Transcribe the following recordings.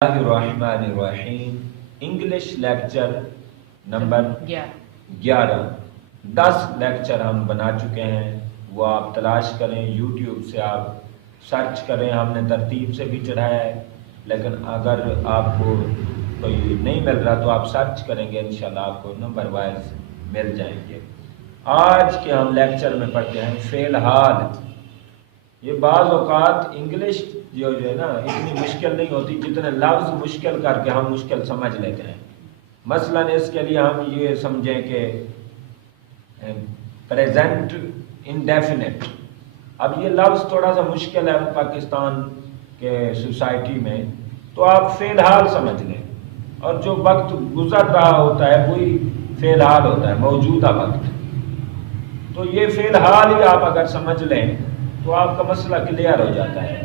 الرحمن الرحیم English lecture number 11 10 lecture ہم بنا چکے ہیں، وہ آپ تلاش کریں، یوٹیوب سے آپ سرچ کریں، ہم نے ترتیب سے بھی چڑھایا ہے، لیکن اگر آپ کو کوئی نہیں مل رہا تو آپ سرچ کریں گے، انشاءاللہ آپ کو نمبر وائز مل جائیں گے۔ آج کے ہم لیکچر میں پڑھتے ہیں فی الحال۔ یہ بعض اوقات انگلش جو ہے نا اتنی مشکل نہیں ہوتی جتنے لفظ مشکل کر کے ہم مشکل سمجھ لیتے ہیں۔ مثلا اس کے لیے ہم یہ سمجھیں کہ پریزنٹ انڈیفینٹ، اب یہ لفظ تھوڑا سا مشکل ہے پاکستان کے سوسائٹی میں، تو آپ فی الحال سمجھ لیں، اور جو وقت گزر رہا ہوتا ہے وہی فی الحال ہوتا ہے، موجودہ وقت۔ تو یہ فی الحال ہی آپ اگر سمجھ لیں تو آپ کا مسئلہ کلیئر ہو جاتا ہے،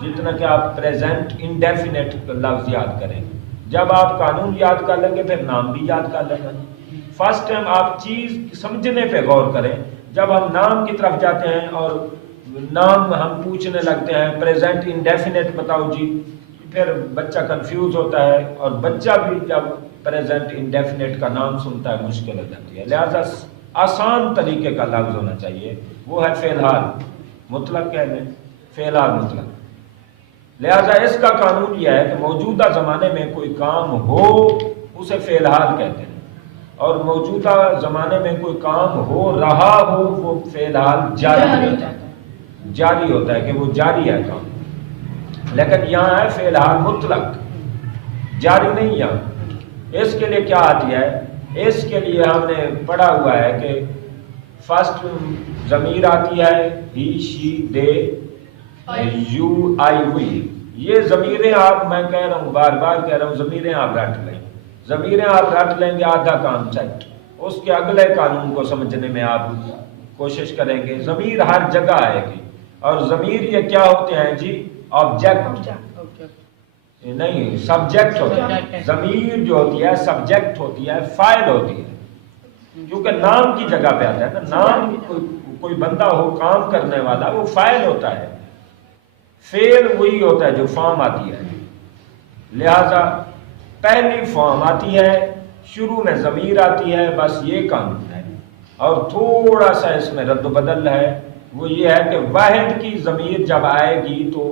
جتنا کہ آپ پریزنٹ انڈیفینٹ لفظ یاد کریں۔ جب آپ قانون یاد کر لیں گے پھر نام بھی یاد کر لیں گے۔ فرسٹ ٹائم آپ چیز سمجھنے پہ غور کریں، جب ہم نام کی طرف جاتے ہیں اور نام ہم پوچھنے لگتے ہیں پریزنٹ انڈیفینٹ بتاؤ جی، پھر بچہ کنفیوز ہوتا ہے، اور بچہ بھی جب پریزنٹ انڈیفینٹ کا نام سنتا ہے مشکل ہو جاتی ہے۔ لہذا آسان طریقے کا لفظ ہونا چاہیے، وہ ہے فی الحال، مطلق کہہ لیں، فی الحال مطلق۔ لہذا اس کا قانون یہ ہے کہ موجودہ زمانے میں کوئی کام ہو اسے فی الحال کہتے ہیں، اور موجودہ زمانے میں کوئی کام ہو رہا ہو وہ فی الحال جاری ہوتا ہے، جاری ہوتا ہے کہ وہ جاری ہے کام۔ لیکن یہاں ہے فی الحال مطلق، جاری نہیں یہاں۔ اس کے لیے کیا آتی ہے؟ اس کے لیے ہم نے پڑھا ہوا ہے کہ فرسٹ ضمیر آتی ہے ہی، شی، دے، یو، آئی، وی۔ یہ ضمیریں آپ، میں کہہ رہا ہوں، بار بار کہہ رہا ہوں، ضمیریں آپ رٹ لیں، ضمیریں آپ رٹ لیں گے، آدھا کام سیٹ۔ اس کے اگلے قانون کو سمجھنے میں آپ کوشش کریں گے۔ ضمیر ہر جگہ آئے گی، اور ضمیر یہ کیا ہوتے ہیں جی؟ آبجیکٹ نہیں، سبجیکٹ ہوتا ہے۔ ضمیر جو ہوتی ہے سبجیکٹ ہوتی ہے، فاعل ہوتی ہے، کیونکہ نام کی جگہ پہ آتا ہے نا۔ نام کوئی بندہ ہو کام کرنے والا وہ فاعل ہوتا ہے، فعل وہی ہوتا ہے جو فارم آتی ہے۔ لہذا پہلی فارم آتی ہے، شروع میں ضمیر آتی ہے، بس یہ قانون ہے۔ اور تھوڑا سا اس میں رد و بدل ہے، وہ یہ ہے کہ واحد کی ضمیر جب آئے گی تو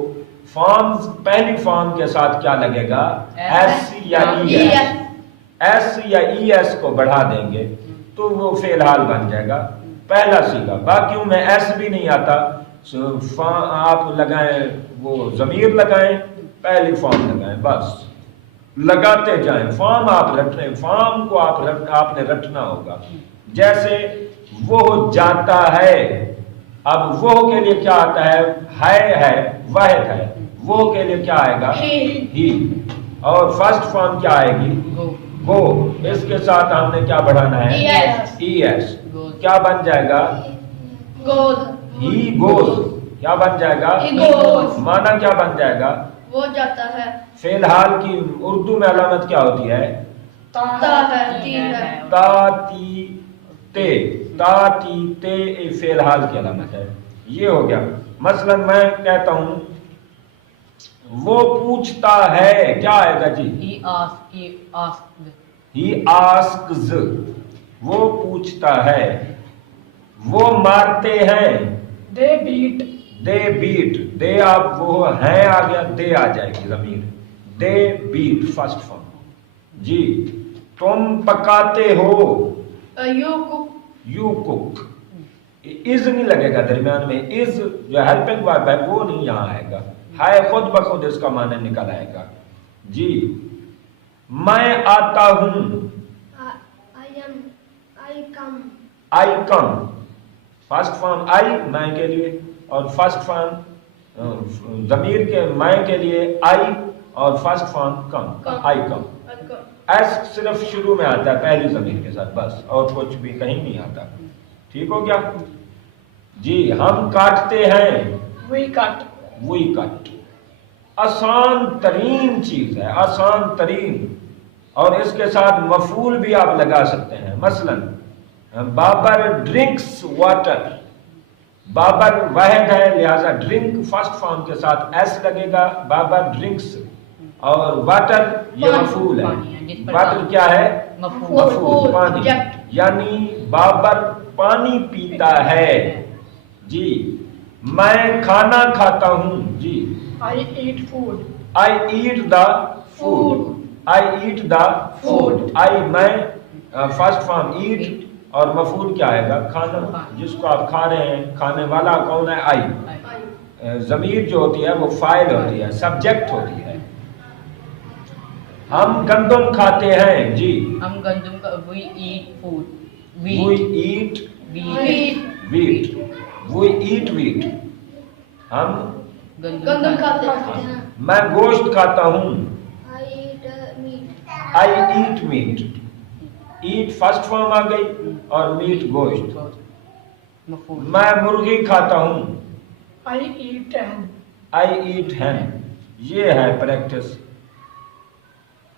فارم، پہلی فارم کے ساتھ کیا لگے گا؟ ایس یا ای ایس، ایس یا ای ایس کو بڑھا دیں گے تو وہ فی الحال بن جائے گا پہلا صیغہ۔ باقیوں میں ایس بھی نہیں آتا، آپ لگائیں، وہ ضمیر لگائیں، پہلی فارم لگائیں، بس لگاتے جائیں، فارم آپ رٹ رہے ہیں، فارم کو آپ نے رٹنا ہوگا۔ جیسے وہ جاتا ہے، اب وہ کے لیے کیا آتا ہے واحد ہے، وہ کے لیے کیا آئے گا؟ ہی، اور فرسٹ فارم کیا آئے گی؟ گو۔ اس کے ساتھ ہم نے کیا بڑھانا ہے؟ E S. کیا بن جائے گا؟ He goes. کیا بن جائے گا؟ معنی کیا بن جائے گا؟ وہ جاتا ہے۔ فی الحال کی اردو میں علامت کیا ہوتی ہے؟ تا تی تے، تا تی تے فی الحال کی علامت ہے۔ یہ ہو گیا۔ مثلا میں کہتا ہوں وہ پوچھتا ہے، کیا آئے گا جی؟ ہی آسکز، وہ پوچھتا ہے۔ وہ مارتے ہیں، دے بیٹ، دے بیٹ، دے آپ وہ ہیں آ گیا، دے آ جائے گی ضمیر، دے بیٹ فرسٹ فارم جی۔ تم پکاتے ہو، یو کوک، از نہیں لگے گا درمیان میں، از جو ہیلپنگ ورب ہے وہ نہیں یہاں آئے گا، ہائے خود بخود اس کا معنی نکل آئے گا جی۔ میں آتا ہوں، آئی کم، فرسٹ فارم آئی میں کے لیے، اور فرسٹ فارم ضمیر کے میں کے لیے آئی، اور فرسٹ فارم کم، آئی کم۔ ایس صرف شروع میں آتا ہے پہلی ضمیر کے ساتھ بس، اور کچھ بھی کہیں نہیں آتا۔ ٹھیک ہو گیا جی۔ ہم کاٹتے ہیں، وی کٹ، وی کٹ۔ آسان ترین چیز ہے، آسان ترین، اور اس کے ساتھ مفعول بھی آپ لگا سکتے ہیں۔ مثلا بابر ڈرنکس واٹر، بابر واحد ہے لہذا ڈرنک فرسٹ فارم کے ساتھ ایس لگے گا، بابر ڈرنکس اور واٹر یہ پانی، مفعول پانی ہے، ہے. جس پر واٹر کام- کیا ہے؟ مفعول مفعول پانی. object. یعنی بابر پانی پیتا ہے. جی میں کھانا کھاتا ہوں. جی I eat food. I eat the food. I eat the food. I میں فرسٹ فارم ایٹ اور مفعول کیا آئے گا؟ کھانا. جس کو آپ کھا رہے ہیں کھانے والا کون ہے؟ I. ضمیر جو ہوتی ہے وہ فاعل ہوتی ہے، سبجیکٹ ہوتی ہے. ہم گندم کھاتے ہیں. جی ہم گندم کا we eat food. we eat wheat. wheat. we eat wheat. ہم گندم کھاتے ہیں. میں گوشت کھاتا ہوں. I eat meat. I eat meat. eat first farm آ گئی اور میٹ گوشت. مفعول. میں مرغی کھاتا ہوں. I eat ham. I eat hen. یہ ہے پریکٹس.